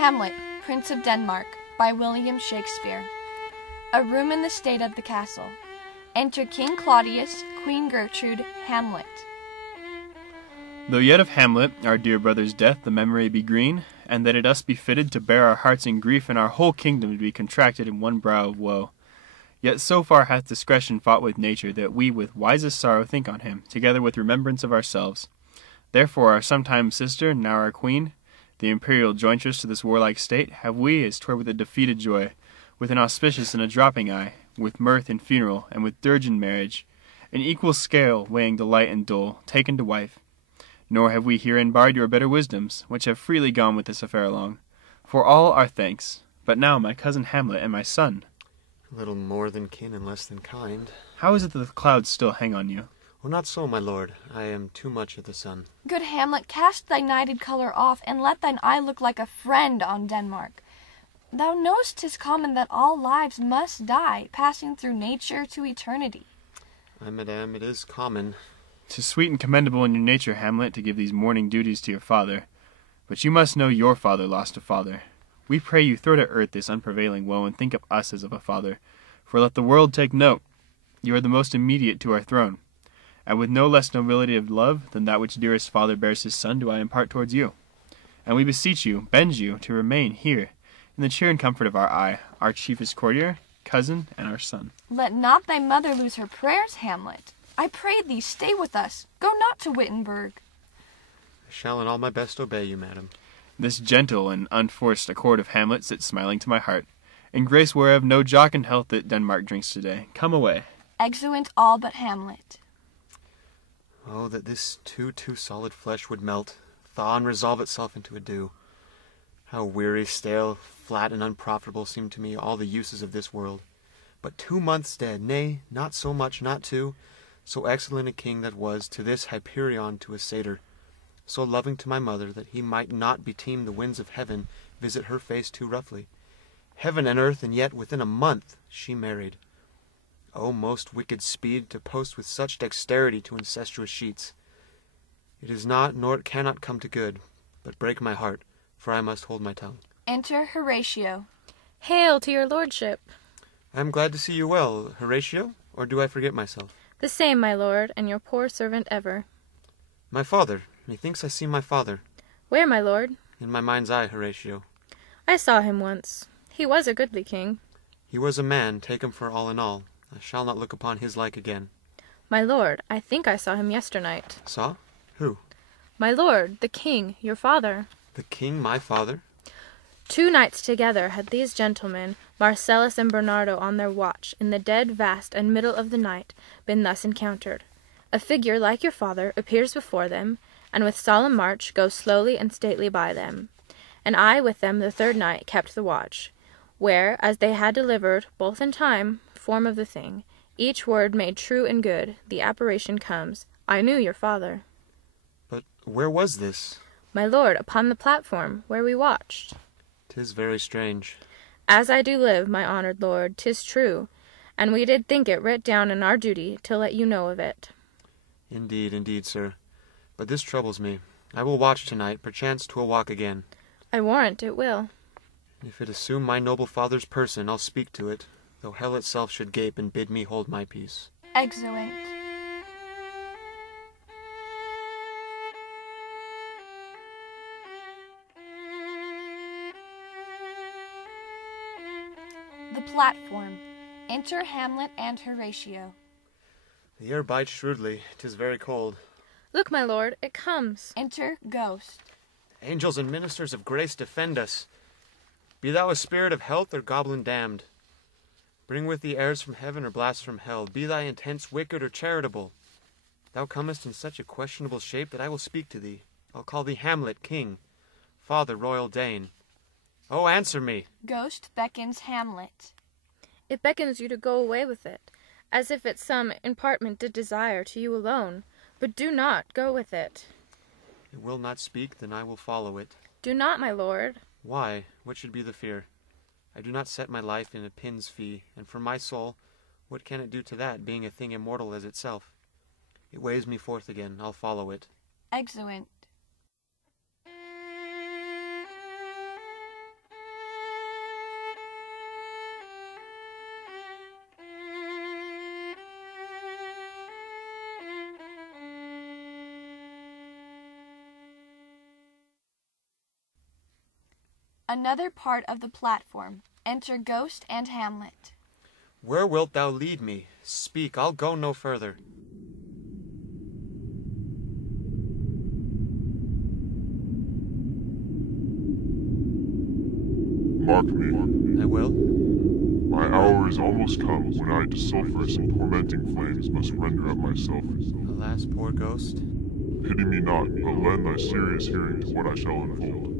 Hamlet, Prince of Denmark, by William Shakespeare. A room in the state of the castle. Enter King Claudius, Queen Gertrude, Hamlet. Though yet of Hamlet, our dear brother's death, the memory be green, and that it us be fitted to bear our hearts in grief, and our whole kingdom to be contracted in one brow of woe. Yet so far hath discretion fought with nature, that we with wisest sorrow think on him, together with remembrance of ourselves. Therefore our sometime sister, now our queen, the imperial jointress to this warlike state, have we, as 'twere with a defeated joy, with an auspicious and a dropping eye, with mirth in funeral, and with dirge in marriage, an equal scale weighing delight and dole, taken to wife. Nor have we herein barred your better wisdoms, which have freely gone with this affair along. For all our thanks. But now my cousin Hamlet and my son. A little more than kin and less than kind. How is it that the clouds still hang on you? Oh, not so, my lord. I am too much of the sun. Good Hamlet, cast thy nighted colour off, and let thine eye look like a friend on Denmark. Thou know'st 'tis common that all lives must die, passing through nature to eternity. Ay, madame, it is common. 'Tis sweet and commendable in your nature, Hamlet, to give these mourning duties to your father. But you must know your father lost a father. We pray you throw to earth this unprevailing woe, and think of us as of a father. For let the world take note, you are the most immediate to our throne. And with no less nobility of love than that which dearest father bears his son, do I impart towards you. And we beseech you, bend you, to remain here, in the cheer and comfort of our eye, our chiefest courtier, cousin, and our son. Let not thy mother lose her prayers, Hamlet. I pray thee, stay with us. Go not to Wittenberg. I shall in all my best obey you, madam. This gentle and unforced accord of Hamlet sits smiling to my heart, in grace whereof no jocund health that Denmark drinks today. Come away. Exeunt all but Hamlet. Oh, that this too solid flesh would melt, thaw and resolve itself into a dew. How weary, stale, flat, and unprofitable seem to me all the uses of this world. But 2 months dead, nay, not so much, not 2, so excellent a king that was, to this Hyperion to a satyr, so loving to my mother that he might not beteem the winds of heaven visit her face too roughly. Heaven and earth, and yet within a month she married. O most wicked speed, to post with such dexterity to incestuous sheets! It is not, nor it cannot come to good, but break my heart, for I must hold my tongue. Enter Horatio. Hail to your lordship. I am glad to see you well, Horatio, or do I forget myself? The same, my lord, and your poor servant ever. My father. Methinks I see my father. Where, my lord? In my mind's eye, Horatio. I saw him once. He was a goodly king. He was a man, take him for all in all. I shall not look upon his like again. My lord, I think I saw him yesternight. Saw? Who? My lord, the king, your father. The king, my father? 2 nights together had these gentlemen, Marcellus and Bernardo, on their watch, in the dead vast and middle of the night, been thus encountered. A figure like your father appears before them, and with solemn march goes slowly and stately by them. And I with them the 3rd night kept the watch, where, as they had delivered, both in time, form of the thing, each word made true and good, the apparition comes, I knew your father. But where was this? My lord, upon the platform, where we watched. 'Tis very strange. As I do live, my honoured lord, 'tis true, and we did think it writ down in our duty to let you know of it. Indeed, sir. But this troubles me. I will watch tonight, perchance 'twill walk again. I warrant it will. If it assume my noble father's person, I'll speak to it, though hell itself should gape and bid me hold my peace. Exeunt. The platform. Enter Hamlet and Horatio. The air bites shrewdly. 'Tis very cold. Look, my lord, it comes. Enter Ghost. Angels and ministers of grace, defend us. Be thou a spirit of health or goblin damned. Bring with thee airs from heaven or blasts from hell. Be thy intents wicked or charitable. Thou comest in such a questionable shape that I will speak to thee. I'll call thee Hamlet, king, father, royal Dane. Oh, answer me! Ghost beckons Hamlet. It beckons you to go away with it, as if it some impartment did desire to you alone. But do not go with it. It will not speak, then I will follow it. Do not, my lord. Why? What should be the fear? I do not set my life in a pin's fee, and for my soul, what can it do to that, being a thing immortal as itself? It waves me forth again, I'll follow it. Exeunt. Another part of the platform. Enter Ghost and Hamlet. Where wilt thou lead me? Speak, I'll go no further. Mark me. I will. My hour is almost come when I to sulphurous and tormenting flames must render up myself. Alas, poor ghost. Pity me not, but lend thy serious hearing to what I shall unfold.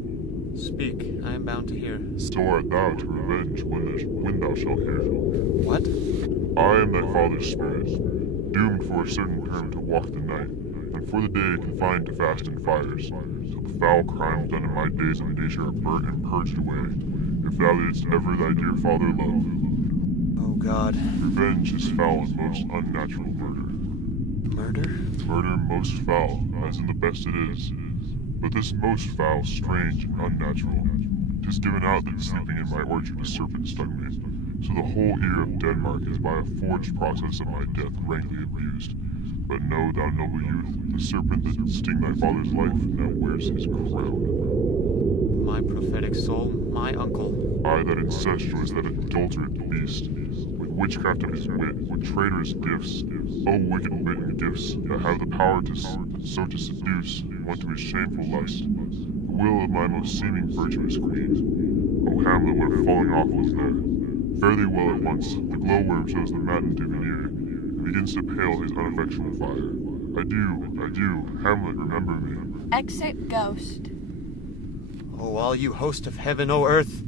Speak, I am bound to hear. So art thou to revenge when thou shalt hear. What? I am thy father's spirit, doomed for a certain term to walk the night, and for the day confined to fast and fires, till the foul crimes done in my days on Asia are burnt and purged away, if thou didst ever thy dear father love. Oh God. Revenge is foul and most unnatural murder. Murder? Murder most foul, as in the best it is. But this most foul, strange, and unnatural. 'Tis given out that sleeping in my orchard a serpent stung me, so the whole ear of Denmark is by a forged process of my death rankly abused. But know, thou noble youth, the serpent that did sting thy father's life now wears his crown. My prophetic soul, my uncle. I, that incestuous, that adulterate beast, with witchcraft of his wit, with traitorous gifts, O wicked wit gifts, that have the power to so to seduce one to his shameful lust, the will of my most seeming virtuous queen. O Hamlet, what a falling off was there! Fare thee well at once, the glowworm shows the maddened near, and begins to pale his uneffectual fire. Adieu, Hamlet, remember me. Exit Ghost. Oh, all you host of heaven, O earth!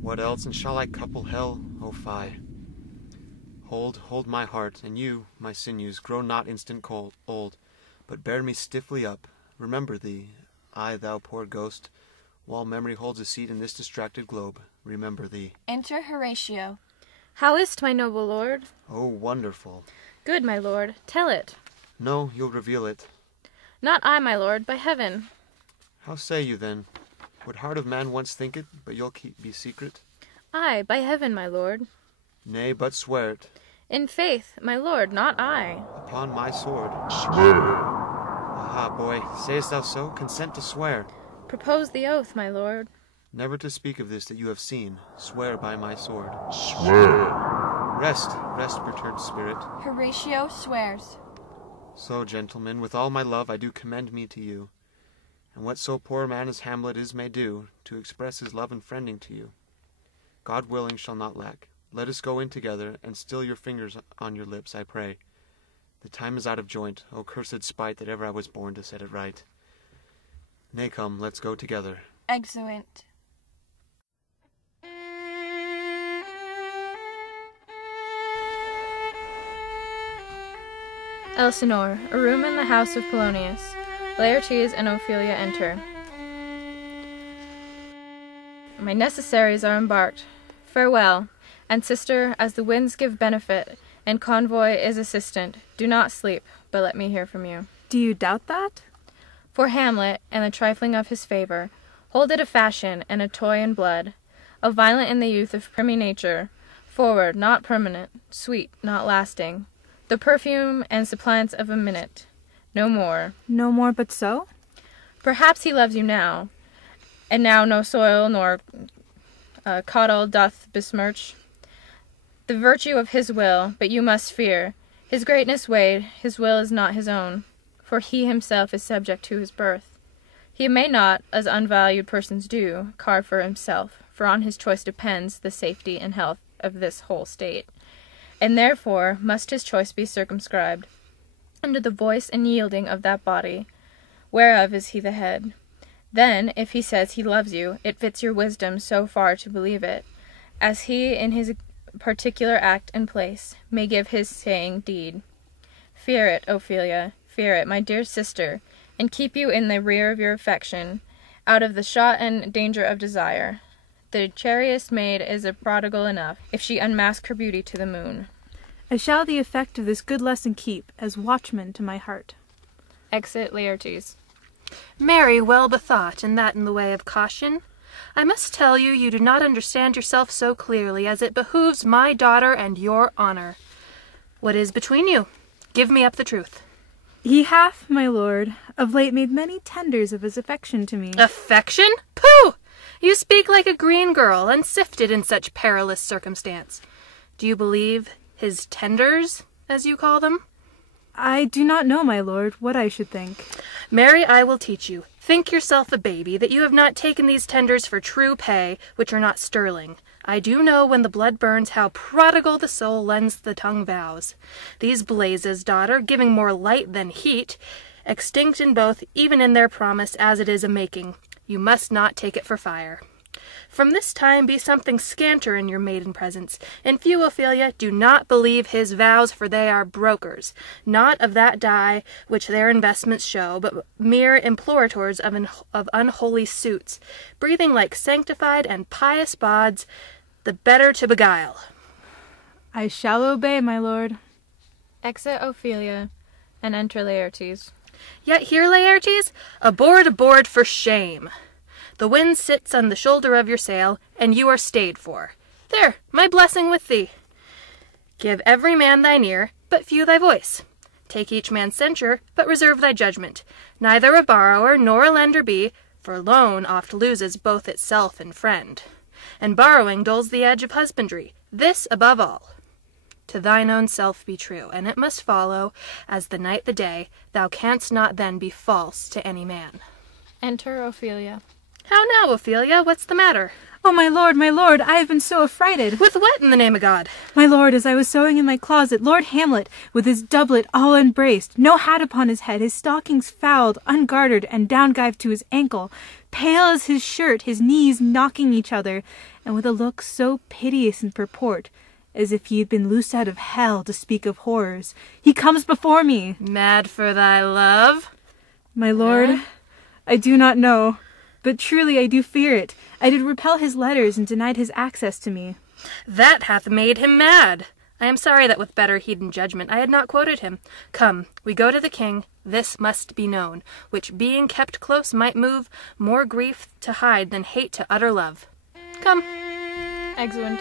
What else, and shall I couple hell, O fie? Hold my heart, and you, my sinews, grow not instant old, but bear me stiffly up. Remember thee, I, thou poor ghost, while memory holds a seat in this distracted globe, remember thee. Enter Horatio. How is't, my noble lord? Oh, wonderful. Good, my lord, tell it. No, you'll reveal it. Not I, my lord, by heaven. How say you, then? Would heart of man once think it, but you'll be secret? Ay, by heaven, my lord. Nay, but swear it. In faith, my lord, not I. Upon my sword. Swear. Aha, boy, sayest thou so? Consent to swear. Propose the oath, my lord. Never to speak of this that you have seen. Swear by my sword. Swear. Rest, perturbed spirit. Horatio swears. So, gentlemen, with all my love I do commend me to you, and what so poor a man as Hamlet is may do, to express his love and friending to you. God willing shall not lack. Let us go in together, and still your fingers on your lips, I pray. The time is out of joint, O cursed spite that ever I was born to set it right. Nay, come, let's go together. Exeunt. Elsinore, a room in the house of Polonius. Laertes and Ophelia enter. My necessaries are embarked. Farewell. And sister, as the winds give benefit, and convoy is assistant, do not sleep, but let me hear from you. Do you doubt that? For Hamlet, and the trifling of his favour, hold it a fashion, and a toy in blood, a violent in the youth of primy nature, forward, not permanent, sweet, not lasting, the perfume and suppliance of a minute, no more. No more but so? Perhaps he loves you now, and now no soil nor caudal doth besmirch the virtue of his will, but you must fear. His greatness weighed, his will is not his own, for he himself is subject to his birth. He may not, as unvalued persons do, carve for himself, for on his choice depends the safety and health of this whole state, and therefore must his choice be circumscribed under the voice and yielding of that body, whereof is he the head. Then, if he says he loves you, it fits your wisdom so far to believe it, as he in his particular act and place may give his saying deed. Fear it, Ophelia, fear it, my dear sister, and keep you in the rear of your affection, out of the shot and danger of desire. The chariest maid is a prodigal enough, if she unmask her beauty to the moon. I shall the effect of this good lesson keep, as watchman to my heart. Exit Laertes. Marry, well bethought, and that in the way of caution. I must tell you, you do not understand yourself so clearly as it behooves my daughter and your honor. What is between you? Give me up the truth. He hath, my lord, of late made many tenders of his affection to me. Affection? Pooh! You speak like a green girl, unsifted in such perilous circumstance. Do you believe his tenders, as you call them? I do not know, my lord, what I should think. Mary, I will teach you. Think yourself a baby, that you have not taken these tenders for true pay, which are not sterling. I do know when the blood burns how prodigal the soul lends the tongue vows. These blazes, daughter, giving more light than heat, extinct in both, even in their promise, as it is a making. You must not take it for fire. From this time be something scanter in your maiden presence. In few, Ophelia, do not believe his vows, for they are brokers, not of that dye which their investments show, but mere implorators of unholy suits, breathing like sanctified and pious bawds, the better to beguile. I shall obey, my lord. Exit Ophelia, and enter Laertes. Yet here, Laertes, aboard for shame. The wind sits on the shoulder of your sail, and you are stayed for. There, my blessing with thee. Give every man thine ear, but few thy voice. Take each man's censure, but reserve thy judgment. Neither a borrower nor a lender be, for loan oft loses both itself and friend. And borrowing dulls the edge of husbandry. This above all. To thine own self be true, and it must follow, as the night the day, thou canst not then be false to any man. Enter Ophelia. How now, Ophelia? What's the matter? Oh, my lord, I have been so affrighted. With what, in the name of God? My lord, as I was sewing in my closet, Lord Hamlet, with his doublet all unbraced, no hat upon his head, his stockings fouled, ungartered, and down-gyved to his ankle, pale as his shirt, his knees knocking each other, and with a look so piteous in purport, as if he had been loosed out of hell to speak of horrors. He comes before me. Mad for thy love? My lord, I do not know, but truly I do fear it. I did repel his letters and denied his access to me. That hath made him mad. I am sorry that with better heed and judgment I had not quoted him. Come, we go to the king. This must be known, which being kept close might move more grief to hide than hate to utter love. Come. Exeunt.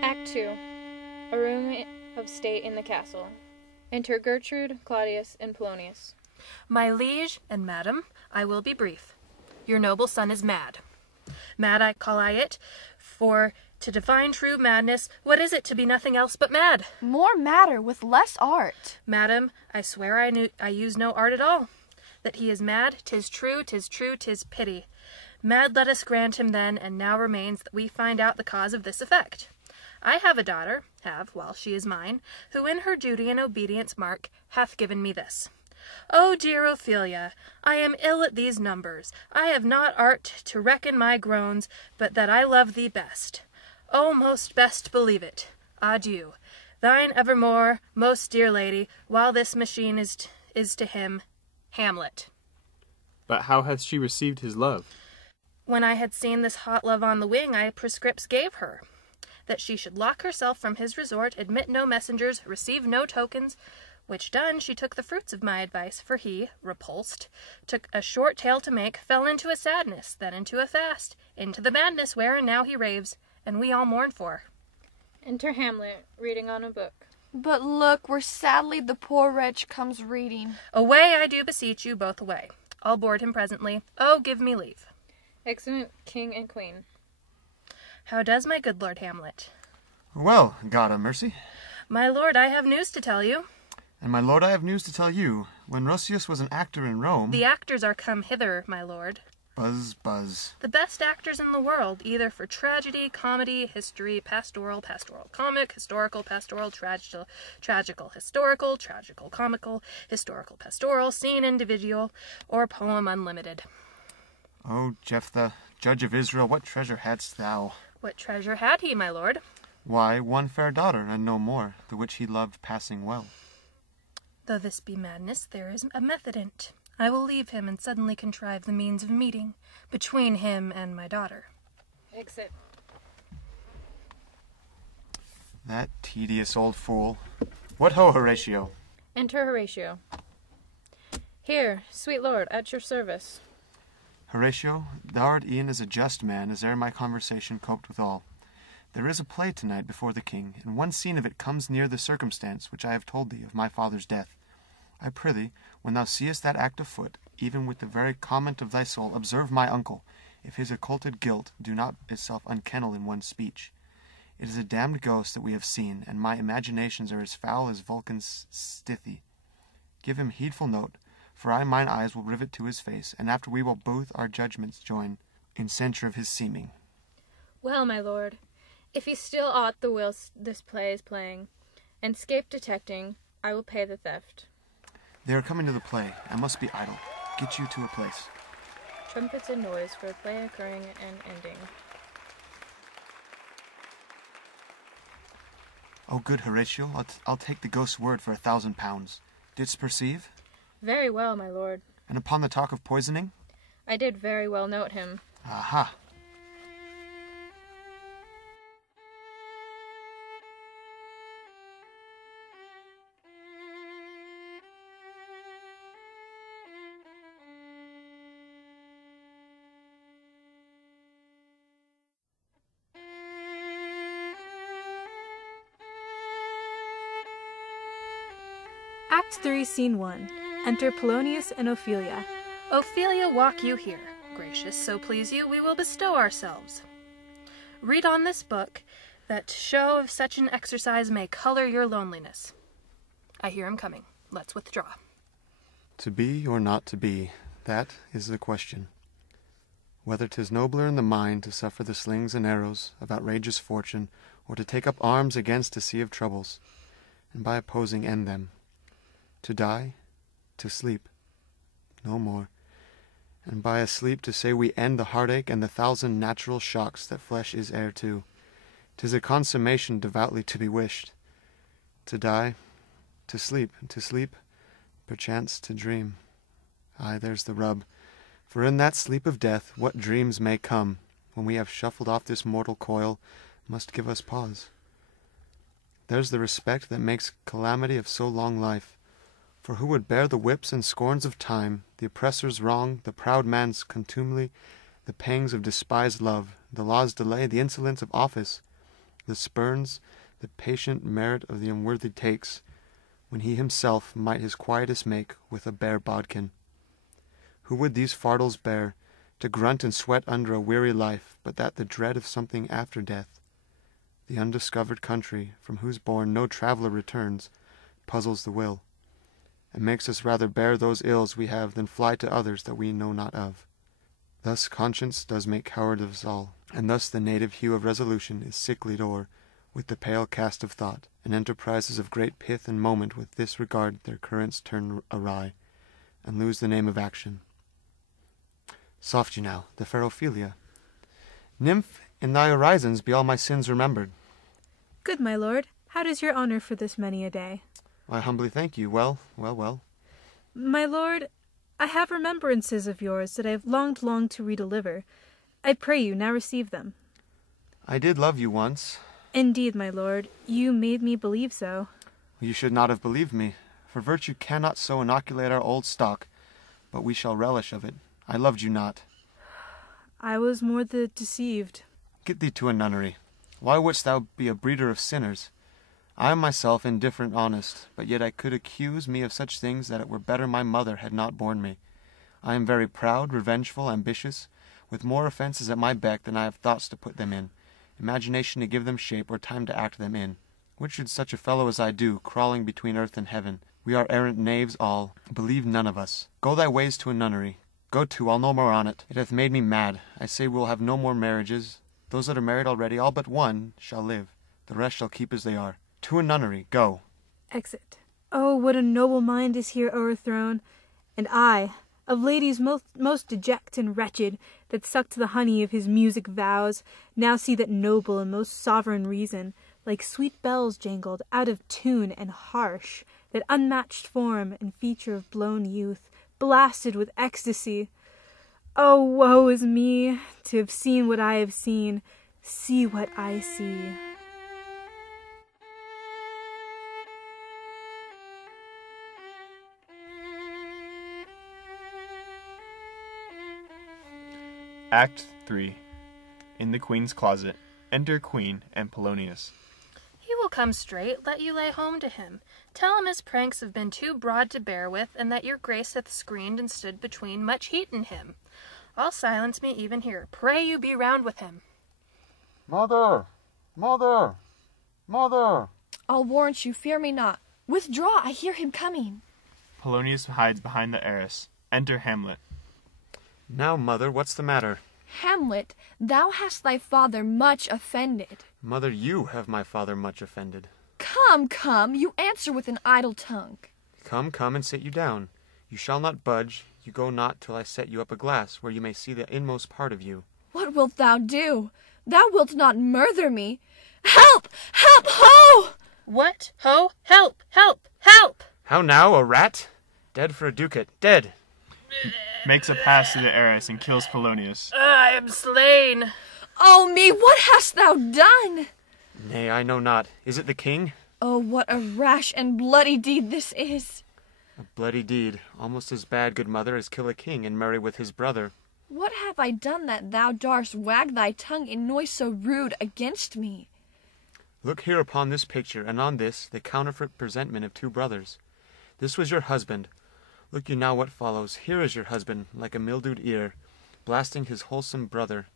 Act 2. A room of state in the castle. Enter Gertrude, Claudius, and Polonius. My liege and madam, I will be brief. Your noble son is mad. Mad I call it, for to define true madness, what is it to be nothing else but mad? More matter with less art. Madam, I swear I use no art at all. That he is mad, 'tis true, 'tis pity. Mad let us grant him then, and now remains that we find out the cause of this effect. I have a daughter, while she is mine, who in her duty and obedience mark, hath given me this. O dear Ophelia, I am ill at these numbers. I have not art to reckon my groans, but that I love thee best. O most best believe it. Adieu. Thine evermore, most dear lady, while this machine is to him, Hamlet. But how hath she received his love? When I had seen this hot love on the wing, I prescripts gave her, that she should lock herself from his resort, admit no messengers, receive no tokens, which done, she took the fruits of my advice, for he, repulsed, took a short tale to make, fell into a sadness, then into a fast, into the madness wherein now he raves, and we all mourn for. Enter Hamlet, reading on a book. But look, where sadly the poor wretch comes reading. Away, I do beseech you, both away. I'll board him presently. Oh, give me leave. Exeunt King and Queen. How does my good Lord Hamlet? Well, God a mercy. My lord, I have news to tell you. And my lord, I have news to tell you. When Roscius was an actor in Rome... The actors are come hither, my lord. Buzz, buzz. The best actors in the world, either for tragedy, comedy, history, pastoral, comic, historical, pastoral, tragical, historical, tragical, comical, historical, pastoral, scene individual, or poem unlimited. O Jephthah, judge of Israel, what treasure hadst thou? What treasure had he, my lord? Why, one fair daughter, and no more, the which he loved passing well. Though this be madness, there is a method in't. I will leave him and suddenly contrive the means of meeting between him and my daughter. Exit. That tedious old fool. What ho, Horatio? Enter Horatio. Here, sweet lord, at your service. Horatio, thou art e'en as a just man as ere my conversation coped withal. There is a play tonight before the king, and one scene of it comes near the circumstance which I have told thee of my father's death. I prithee, when thou seest that act afoot, even with the very comment of thy soul, observe my uncle, if his occulted guilt do not itself unkennel in one speech. It is a damned ghost that we have seen, and my imaginations are as foul as Vulcan's stithy. Give him heedful note, for I mine eyes will rivet to his face, and after we will both our judgments join in censure of his seeming. Well, my lord, if he still aught the whilst this play is playing, and 'scape detecting, I will pay the theft. They are coming to the play. I must be idle. Get you to a place. Trumpets and noise for a play occurring and ending. Oh, good Horatio, I'll take the ghost's word for 1,000 pounds. Didst perceive? Very well, my lord. And upon the talk of poisoning? I did very well note him. Aha! Act 3, Scene 1. Enter Polonius and Ophelia. Ophelia, walk you here. Gracious, so please you, we will bestow ourselves. Read on this book, that show of such an exercise may color your loneliness. I hear him coming. Let's withdraw. To be or not to be, that is the question. Whether 'tis nobler in the mind to suffer the slings and arrows of outrageous fortune, or to take up arms against a sea of troubles, and by opposing end them. To die, to sleep, no more, and by a sleep to say we end the heartache and the 1,000 natural shocks that flesh is heir to. 'Tis a consummation devoutly to be wished. To die, to sleep, perchance to dream. Aye, there's the rub. For in that sleep of death, what dreams may come, when we have shuffled off this mortal coil, must give us pause. There's the respect that makes calamity of so long life. For who would bear the whips and scorns of time, the oppressor's wrong, the proud man's contumely, the pangs of despised love, the law's delay, the insolence of office, the spurns, the patient merit of the unworthy takes, when he himself might his quietus make with a bare bodkin? Who would these fardels bear, to grunt and sweat under a weary life, but that the dread of something after death, the undiscovered country, from whose bourne no traveller returns, puzzles the will, and makes us rather bear those ills we have than fly to others that we know not of. Thus conscience does make cowards of us all, and thus the native hue of resolution is sicklied o'er with the pale cast of thought, and enterprises of great pith and moment with this regard their currents turn awry, and lose the name of action. Soft you now, the fair Ophelia. Nymph, in thy orisons be all my sins remembered. Good my lord, how does your honour for this many a day? I humbly thank you. Well. My lord, I have remembrances of yours that I have longed long to redeliver. I pray you, now receive them. I did love you once. Indeed, my lord, you made me believe so. You should not have believed me, for virtue cannot so inoculate our old stock, but we shall relish of it. I loved you not. I was more the deceived. Get thee to a nunnery. Why wouldst thou be a breeder of sinners? I am myself indifferent honest, but yet I could accuse me of such things that it were better my mother had not borne me. I am very proud, revengeful, ambitious, with more offences at my beck than I have thoughts to put them in, imagination to give them shape, or time to act them in. What should such a fellow as I do, crawling between earth and heaven? We are errant knaves all, believe none of us. Go thy ways to a nunnery. Go to, I'll no more on it. It hath made me mad. I say we'll have no more marriages. Those that are married already, all but one, shall live. The rest shall keep as they are. To a nunnery, go. Exit. Oh, what a noble mind is here o'erthrown! And I, of ladies most deject and wretched, that sucked the honey of his music vows, now see that noble and most sovereign reason, like sweet bells jangled, out of tune and harsh, that unmatched form and feature of blown youth, blasted with ecstasy. Oh, woe is me, to have seen what I have seen, see what I see. Act 3. In the Queen's Closet. Enter Queen and Polonius. He will come straight, let you lay home to him. Tell him his pranks have been too broad to bear with, and that your grace hath screened and stood between much heat in him. I'll silence me even here. Pray you be round with him. Mother! Mother! Mother! I'll warrant you, fear me not. Withdraw, I hear him coming. Polonius hides behind the arras. Enter Hamlet. Now, mother, what's the matter? Hamlet, thou hast thy father much offended. Mother, you have my father much offended. Come, you answer with an idle tongue. Come, and sit you down. You shall not budge, you go not till I set you up a glass, where you may see the inmost part of you. What wilt thou do? Thou wilt not murder me. Help! Help, ho! What? Ho! Help! Help! Help! How now, a rat? Dead for a ducat, dead! Makes a pass to the arras and kills Polonius. I am slain. Oh me, what hast thou done? Nay, I know not. Is it the king? Oh, what a rash and bloody deed this is. A bloody deed, almost as bad, good mother, as kill a king and marry with his brother. What have I done that thou darst wag thy tongue in noise so rude against me? Look here upon this picture, and on this, the counterfeit presentment of two brothers. This was your husband. Look you now what follows. Here is your husband, like a mildewed ear, blasting his wholesome brother.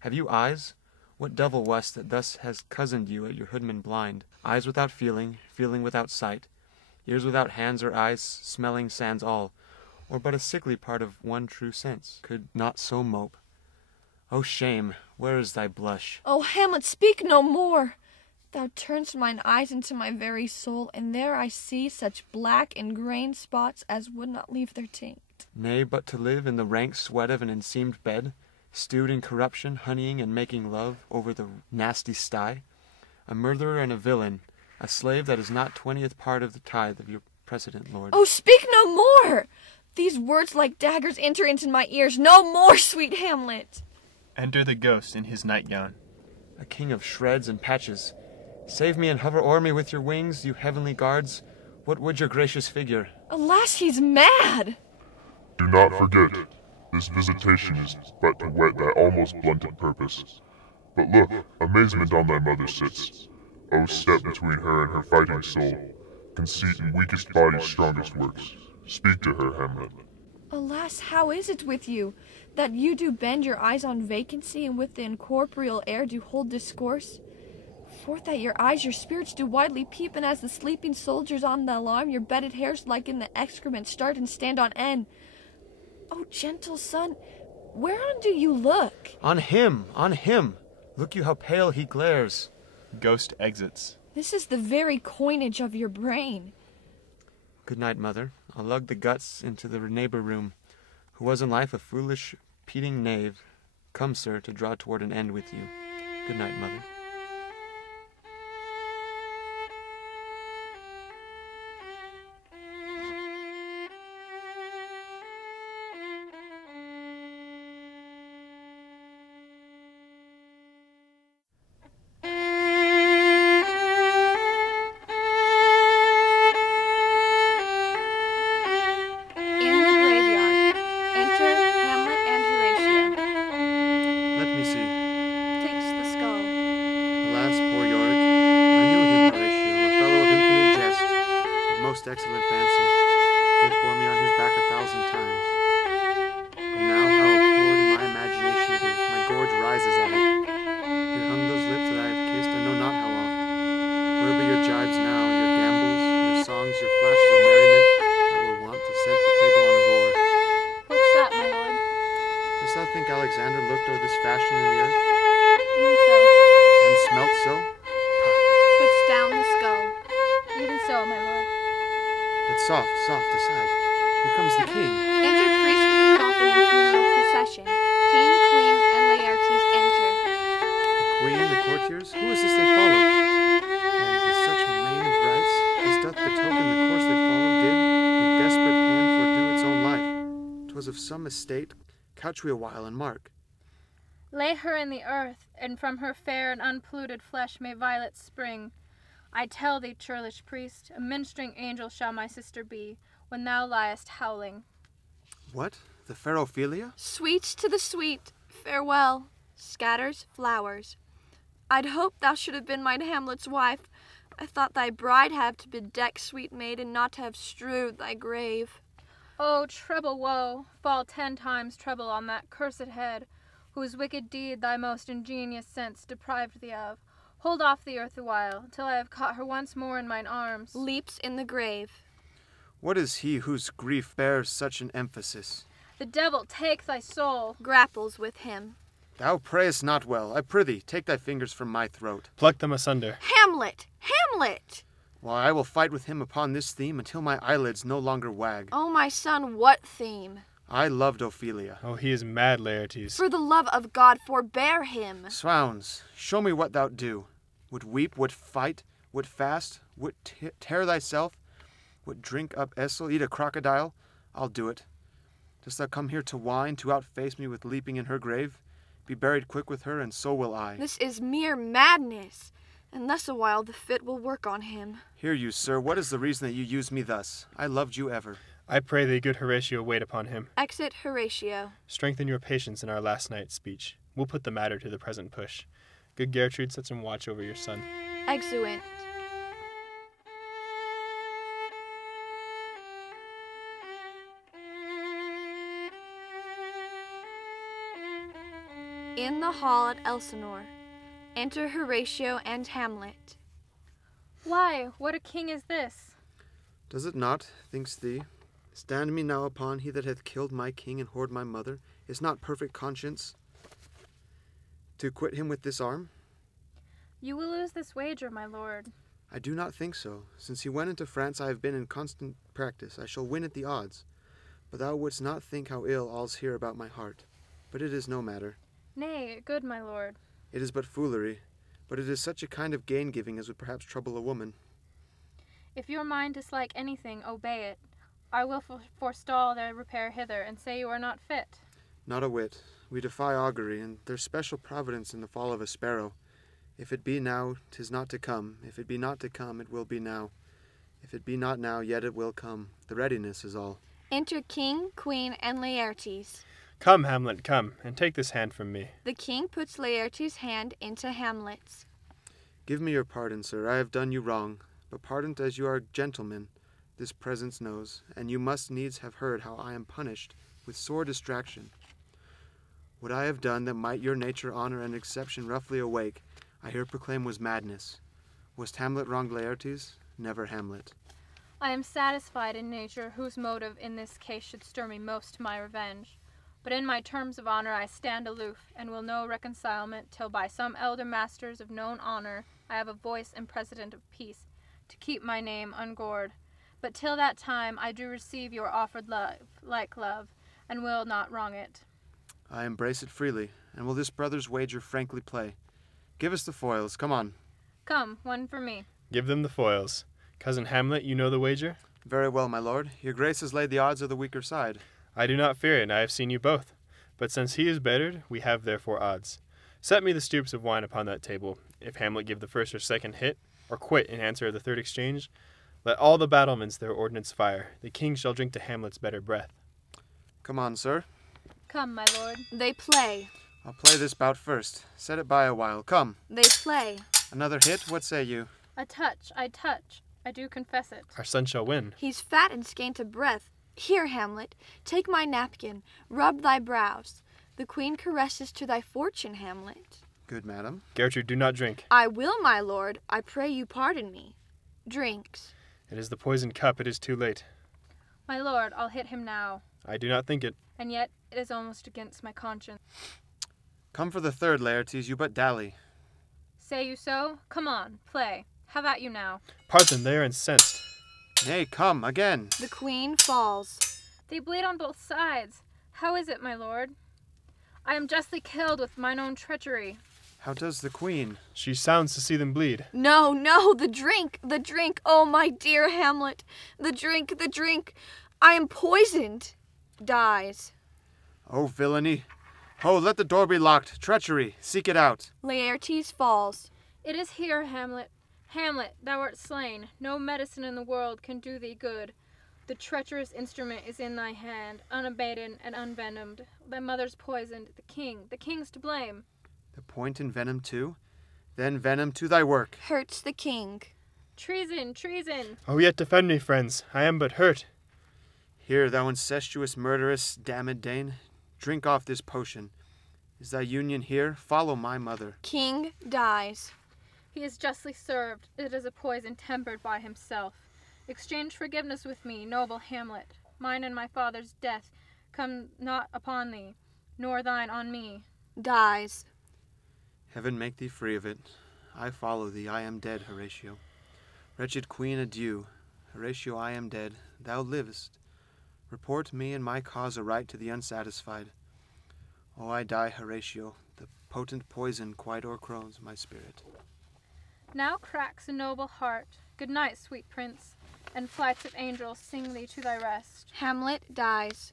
Have you eyes? What devil wast that thus has cozened you at your hoodman blind? Eyes without feeling, feeling without sight, ears without hands or eyes, smelling sans all, or but a sickly part of one true sense, could not so mope. O shame, where is thy blush? Oh, Hamlet, speak no more. Thou turn'st mine eyes into my very soul, and there I see such black and grain spots as would not leave their taint. Nay, but to live in the rank sweat of an enseamed bed, stewed in corruption, honeying and making love over the nasty sty, a murderer and a villain, a slave that is not 20th part of the tithe of your precedent, lord. Oh, speak no more! These words like daggers enter into my ears. No more, sweet Hamlet! Enter the ghost in his nightgown. A king of shreds and patches. Save me and hover o'er me with your wings, you heavenly guards. What would your gracious figure? Alas, he's mad! Do not forget, this visitation is but to whet thy almost blunted purpose. But look, amazement on thy mother sits. O step between her and her fighting soul, conceit in weakest body's strongest works. Speak to her, Hamlet. Alas, how is it with you, that you do bend your eyes on vacancy, and with the incorporeal air do hold discourse? Forth at your eyes your spirits do widely peep, and as the sleeping soldiers on the alarm, your bedded hairs like in the excrement start and stand on end. O gentle son, whereon do you look? On him! Look you how pale he glares. Ghost exits. This is the very coinage of your brain. Good night, mother. I'll lug the guts into the neighbor room, who was in life a foolish, peating knave. Come, sir, to draw toward an end with you. Good night, mother. Excellent fancy, did for me on his back 1,000 times. And now how abhorred in my imagination it is, my gorge rises at it. Here hung those lips that I have kissed, I know not how oft. Where be your jibes now, your gambols, your songs, your flashes of merriment, that were wont to set the table on a roar? What's that, my lord? Dost thou think Alexander looked o'er this fashion in the earth, Even so. and smelt so? Puts down the skull. Even so, my lord. But soft, aside. Here comes the king. Enter priest with coffin and funeral procession. King, queen, and Laertes enter. The queen, the courtiers, who is this they follow? And with such main of rights, as doth betoken the course they follow, did, with desperate hand, fordo its own life. 'Twas of some estate, couch we a while and mark. Lay her in the earth, and from her fair and unpolluted flesh may violets spring. I tell thee, churlish priest, a ministering angel shall my sister be, when thou liest howling. What? The fair Ophelia? Sweet to the sweet, farewell, scatters flowers. I'd hoped thou should have been mine Hamlet's wife. I thought thy bride had to bedeck, sweet maid, and not to have strewed thy grave. Oh, treble woe, fall 10 times treble on that cursed head, whose wicked deed thy most ingenious sense deprived thee of. Hold off the earth awhile, till I have caught her once more in mine arms. Leaps in the grave. What is he whose grief bears such an emphasis? The devil take thy soul. Grapples with him. Thou prayest not well. I prithee, take thy fingers from my throat. Pluck them asunder. Hamlet! Hamlet! Why, I will fight with him upon this theme until my eyelids no longer wag. Oh, my son, what theme? I loved Ophelia. Oh, he is mad, Laertes. For the love of God, forbear him. Swounds, show me what thou'lt do. Would weep, would fight, would fast, would tear thyself, would drink up Essel, eat a crocodile? I'll do it. Dost thou come here to whine, to outface me with leaping in her grave? Be buried quick with her, and so will I. This is mere madness, and thus a while the fit will work on him. Hear you, sir, what is the reason that you use me thus? I loved you ever. I pray thee, good Horatio, wait upon him. Exit Horatio. Strengthen your patience in our last night's speech. We'll put the matter to the present push. Good Gertrude, set some watch over your son. Exeunt. In the hall at Elsinore, enter Horatio and Hamlet. Why, what a king is this? Does it not, thinks thee, stand me now upon he that hath killed my king and whored my mother? Is not perfect conscience to quit him with this arm? You will lose this wager, my lord. I do not think so. Since he went into France I have been in constant practice. I shall win at the odds. But thou wouldst not think how ill all's here about my heart. But it is no matter. Nay, good my lord. It is but foolery, but it is such a kind of gain-giving as would perhaps trouble a woman. If your mind dislike anything, obey it. I will forestall their repair hither, and say you are not fit. Not a whit. We defy augury, and there's special providence in the fall of a sparrow. If it be now, 'tis not to come. If it be not to come, it will be now. If it be not now, yet it will come. The readiness is all. Enter King, Queen, and Laertes. Come, Hamlet, come, and take this hand from me. The king puts Laertes' hand into Hamlet's. Give me your pardon, sir. I have done you wrong. But pardoned as you are gentlemen, this presence knows, and you must needs have heard how I am punished with sore distraction. What I have done that might your nature honor and exception roughly awake, I here proclaim was madness. Was Hamlet wronged Laertes? Never Hamlet. I am satisfied in nature, whose motive in this case should stir me most to my revenge. But in my terms of honor I stand aloof, and will know reconcilement till by some elder masters of known honor I have a voice and precedent of peace, to keep my name ungored. But till that time I do receive your offered love, like love, and will not wrong it. I embrace it freely, and will this brother's wager frankly play. Give us the foils, come on. Come, one for me. Give them the foils. Cousin Hamlet, you know the wager? Very well, my lord. Your grace has laid the odds of the weaker side. I do not fear it, and I have seen you both. But since he is bettered, we have therefore odds. Set me the stoops of wine upon that table. If Hamlet give the first or second hit, or quit in answer of the third exchange, let all the battlements their ordnance fire. The king shall drink to Hamlet's better breath. Come on, sir. Come, my lord. They play. I'll play this bout first. Set it by a while. Come. They play. Another hit? What say you? A touch, I touch. I do confess it. Our son shall win. He's fat and scant of breath. Here, Hamlet, take my napkin, rub thy brows. The queen caresses to thy fortune, Hamlet. Good, madam. Gertrude, do not drink. I will, my lord. I pray you pardon me. Drinks. It is the poisoned cup. It is too late. My lord, I'll hit him now. I do not think it. And yet it is almost against my conscience. Come for the third, Laertes. You but dally. Say you so? Come on, play. Have at you now. Part them, they are incensed. Nay, come, again. The queen falls. They bleed on both sides. How is it, my lord? I am justly killed with mine own treachery. How does the queen? She sounds to see them bleed. No, no, the drink, the drink. Oh, my dear Hamlet. The drink, the drink. I am poisoned. Dies. Oh, villainy. Ho, let the door be locked. Treachery. Seek it out. Laertes falls. It is here, Hamlet. Hamlet, thou art slain. No medicine in the world can do thee good. The treacherous instrument is in thy hand, unabated and unvenomed. Thy mother's poisoned. The king's to blame. The point in venom too? Then, Venom, to thy work. Hurts the king. Treason, treason! Oh, yet defend me, friends. I am but hurt. Here, thou incestuous murderess, damned Dane, drink off this potion. Is thy union here? Follow my mother. King dies. He is justly served. It is a poison tempered by himself. Exchange forgiveness with me, noble Hamlet. Mine and my father's death come not upon thee, nor thine on me. Dies. Heaven make thee free of it. I follow thee. I am dead, Horatio. Wretched queen, adieu. Horatio, I am dead. Thou livest. Report me and my cause aright to the unsatisfied. Oh, I die, Horatio. The potent poison quite o'ercrows my spirit. Now cracks a noble heart. Good night, sweet prince, and flights of angels sing thee to thy rest. Hamlet dies.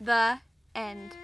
The end.